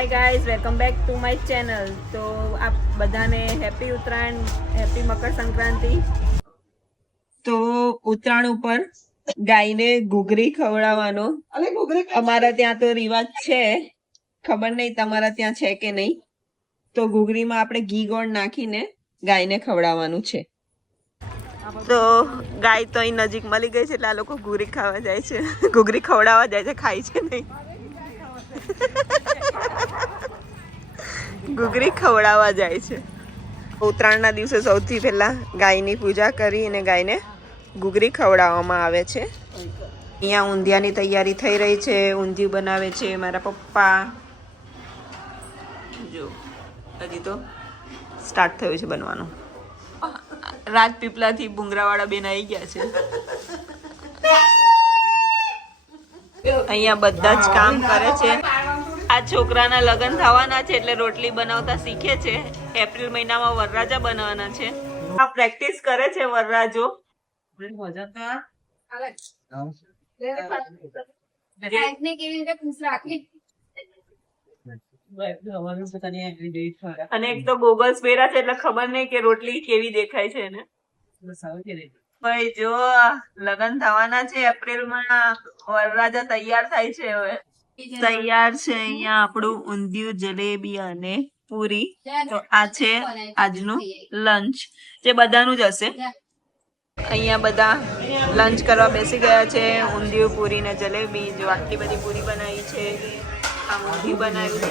Hi guys, welcome back to my channel. તો આપ બધાને હેપી ઉત્તરાયણ, હેપી મકર સંક્રાંતિ. તો ઉત્તરાયણ ઉપર ગાયને ઘૂઘરી ખવડાવવાનો અમારા ત્યાં તો રિવાજ છે. ખબર નહીં તમારા ત્યાં છે કે નહીં. તો ઘૂઘરીમાં આપણે ઘી ગોળ નાખીને ગાયને ખવડાવવાનું છે. તો ગાય તો અહીં નજીક મળી ગઈ છે એટલે આ લોકો ઘૂઘરી ખાવા જાય છે. ઘૂઘરી ખવડાવવા જાય છે, ખાય છે નહીં. ઘૂઘરી ખવડાવવા જાય છે. ઉત્તરાયણના દિવસે સૌથી પહેલા ગાયની પૂજા કરી અને ગાયને ઘૂઘરી ખવડાવવામાં આવે છે. અહીંયા ઊંધિયાની તૈયારી થઈ રહી છે. ઊંધિયું બનાવે છે મારા પપ્પા. જો હજી તો સ્ટાર્ટ થયું છે બનવાનું. રાજપીપળાથી ભૂંગરાવાળા બેન આવી ગયા છે. અહીંયા બધા જ કામ કરે છે. આ છોકરાના લગ્ન થવાના છે એટલે રોટલી બનાવતા શીખે છે. એપ્રિલ મહિનામાં વરરાજા બનાવવાના છે. આ પ્રેક્ટિસ કરે છે વરરાજો. અને એક તો ગોગલ્સ પહેર્યા છે એટલે ખબર નહીં કે રોટલી કેવી દેખાય છે એને. ભાઈ જો લગ્ન થવાના છે એપ્રિલમાં, વરરાજા તૈયાર થાય છે. હવે તૈયાર છે અહીંયા આપણું ઊંધિયું, જલેબી અને પૂરી. તો આ છે આજનું લંચ, જે બધાનું જ હશે. અહીંયા બધા લંચ કરવા બેસી ગયા છે. ઊંધિયું, પૂરી ને જલેબી. જો આટલી બધી પૂરી બનાવી છે. આ ઊંધિયું બનાવ્યું છે.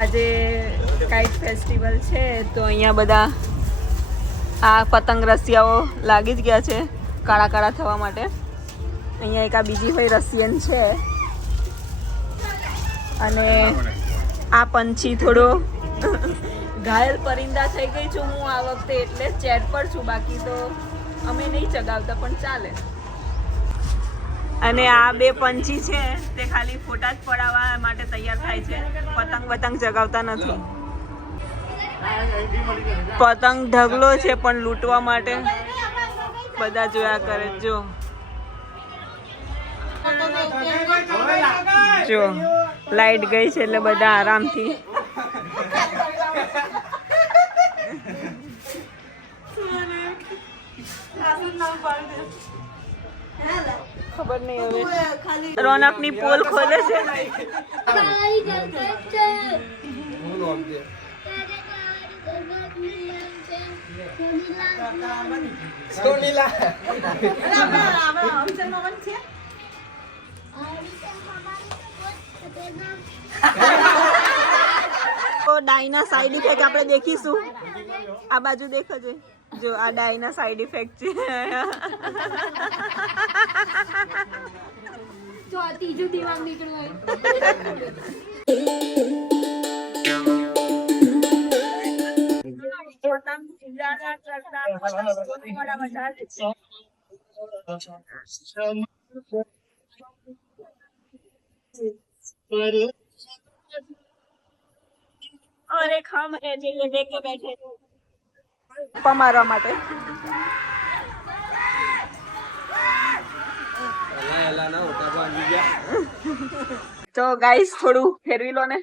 આજે કાઇટ ફેસ્ટિવલ છે તો અહીંયા બધા આ પતંગ રસિયાઓ લાગી જ ગયા છે કાળા કાળા થવા માટે. અહીંયા એક આ બીજી હોય રશિયન છે. અને આ પંછી થોડો ઘાયલ પરિંદા થઈ ગઈ છું હું આ વખતે, એટલે ચેટ પર છું. બાકી તો અમે નહીં ચગાવતા પણ ચાલે. અને આ બે પંછી છે તે ખાલી ફોટા જ પડાવવા માટે તૈયાર થાય છે. પતંગ ચગાવતા નથી. પતંગ ઢગલો છે પણ લૂંટવા માટે બધા જોયા કરે. જો લાઈટ ગઈ છે એટલે બધા આરામથી ખબર નહીં હવે રોનકની પોલ ખોલે છે. તો ડાયના સાઈડ ઇફેક્ટ આપણે દેખીશું. આ બાજુ દેખજે. જો આ ડાયના સાઈડ ઇફેક્ટ છે. જો ત્રીજું દિમાગ નીકળ્યું. और एक हम है जो ये देख के बैठे पप्पा मारवा માટે. તો ગાઈસ થોડું ફેરવી લો ને.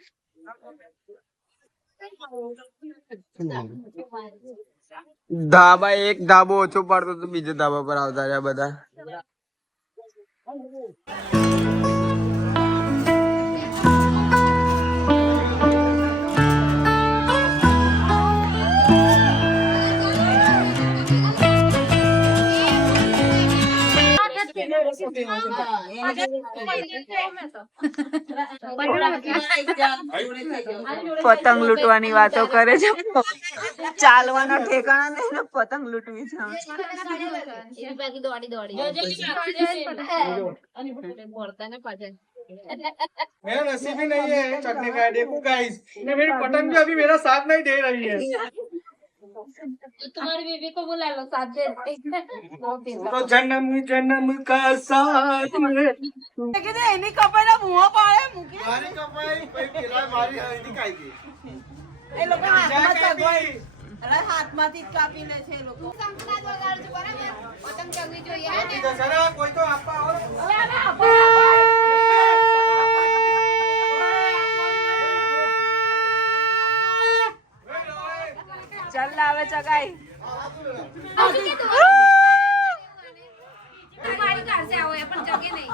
ધાબા એક ધાબો ઓછો પડતો તો બીજો ધાબા પર આવતા રહ્યા બધા. પતંગ લૂંટવાની વાતો કરે છે. ચાલવાનો ઠેકાણા નહીં ને પતંગ લૂંટવી છે. मेरा नसीब ही नहीं है चढ़ने का. देखो गाइस, मेरी पतंग भी अभी मेरा साथ नहीं दे रही है. तुम्हारी बीवी को बुला लो साथ दे. तो जन्म जन्म का साथ એની કપાઈના મુઓ પાડે મૂકી. मारी कपाई भाई पिला मारी हल्दी खाई थी. એ લોકો હાથમાં ચગવાઈ. અરે હાથમાંથી જ કાપી લે છે એ લોકો. સંક્રાંત વગાડજો બરાબર. પતંગ ચગવી જોઈએ. दशहरा कोई तो आपा और હવે આપણે બાય મારી કારસે આવો એ પણ જગે નહીં.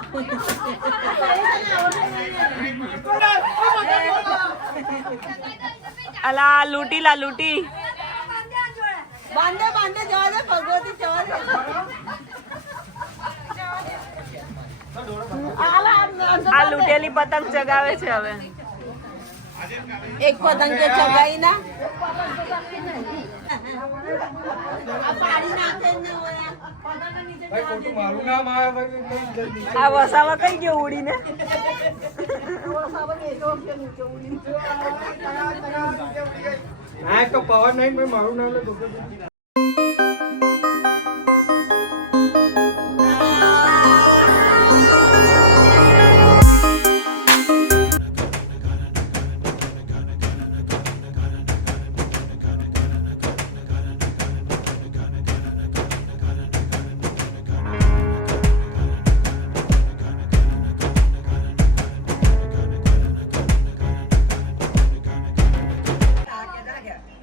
અલા લૂટી લા લૂટી બાંધે બાંધે જવા દે ભગવતી જવા દે આ લૂટેલી પતંગ ચગાવે છે હવે એક પતંગ તો ચગાઈ ના આ પાડી નાખે ને ઓયા ભાઈ ખોટું મારું નામ આવે ભાઈ કઈ જલ્દી આ વસાવા કઈ ગયો ઉડીને હા તો પાવર નહીં ભાઈ મારું નામ લે ધોકો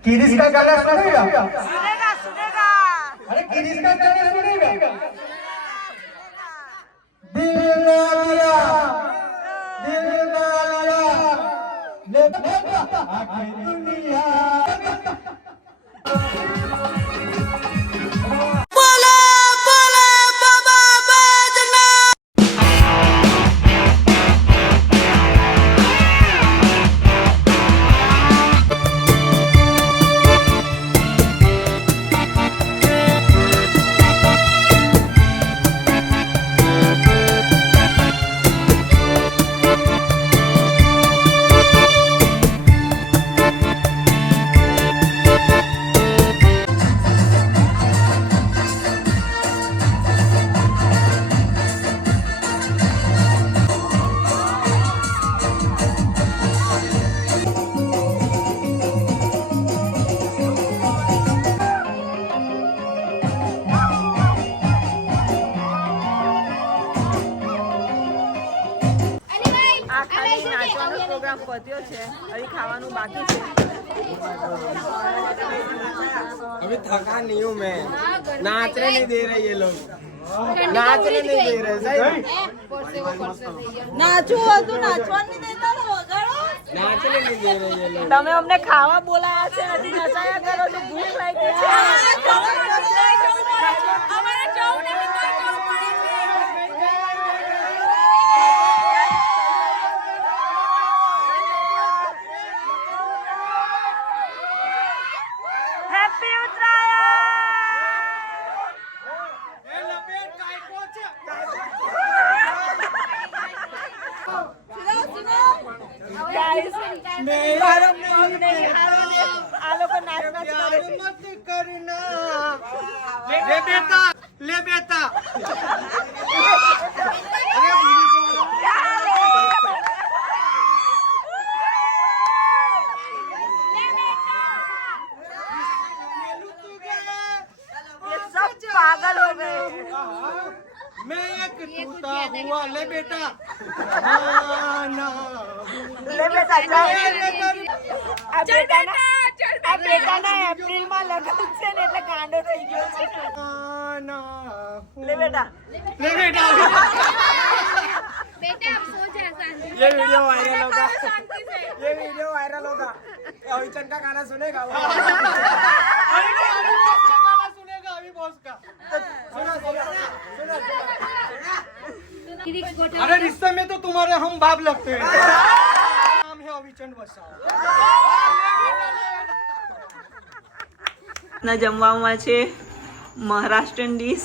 किरिस का गाना सुनेगा સુનેગા સુનેગા अरे किरिस का गाना सुनेगा दिल ना लिया ले आखिर दुनिया આ ખાલી નાચવાનો પ્રોગ્રામ પત્યો છે હજી ખાવાનું બાકી છે अभी थका नहीं हूँ मैं नाचने नहीं दे रहे ये लोग नाचने नहीं दे रहे सही નાચવું હતું નાચવા નહીં દેતા ને વગાડો नाचने नहीं दे रहे ये लोग તમે અમને ખાવા બોલાયા છે નથી નચાયા કરો છો ભૂખ લાગી છે અમારે જવું ને વિચાર કરવું પડે છે હેપી ઉત્તરાયણ આ લોકો નાચ નાચ કરે છે मत करना ले बेटा ले बेटा ये सब पागल हो गए मैं एक टूटा हुआ ले बेटा ना ले बेटा આ બેટાના એપ્રિલમાં લગ્ન છે ને એટલે ગાંડો થઈ ગયો છે લે બેટા ले बेटा बेटा आप सो जा शांति ये वीडियो वायरल होगा शांति से ये वीडियो वायरल होगा अभिचंद का गाना सुनेगा वो अरे गाना सुनेगा अभी बॉस का दीदी गोटा अरे रिश्ते में तो तुम्हारे हम बाप लगते हैं नाम है अभिचंद वसावा ના જમવામાં છે Maharashtrian dish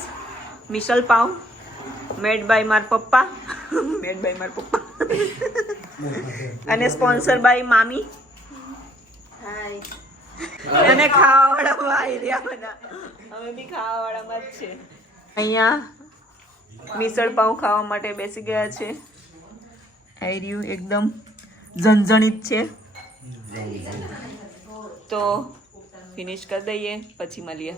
misal pav made by માર પપ્પા અને સ્પોન્સર બાય મામી અને ખાવાવાળામાં આવી રહ્યા બધા અમે બી ખાવાવાળામાં જ છે અહીંયા મિસળ પાવ ખાવા માટે બેસી ગયા છે આવી રહ્યું એકદમ ઝણઝણીત છે તો ફિનિશ કરી દઈએ પછી મળીએ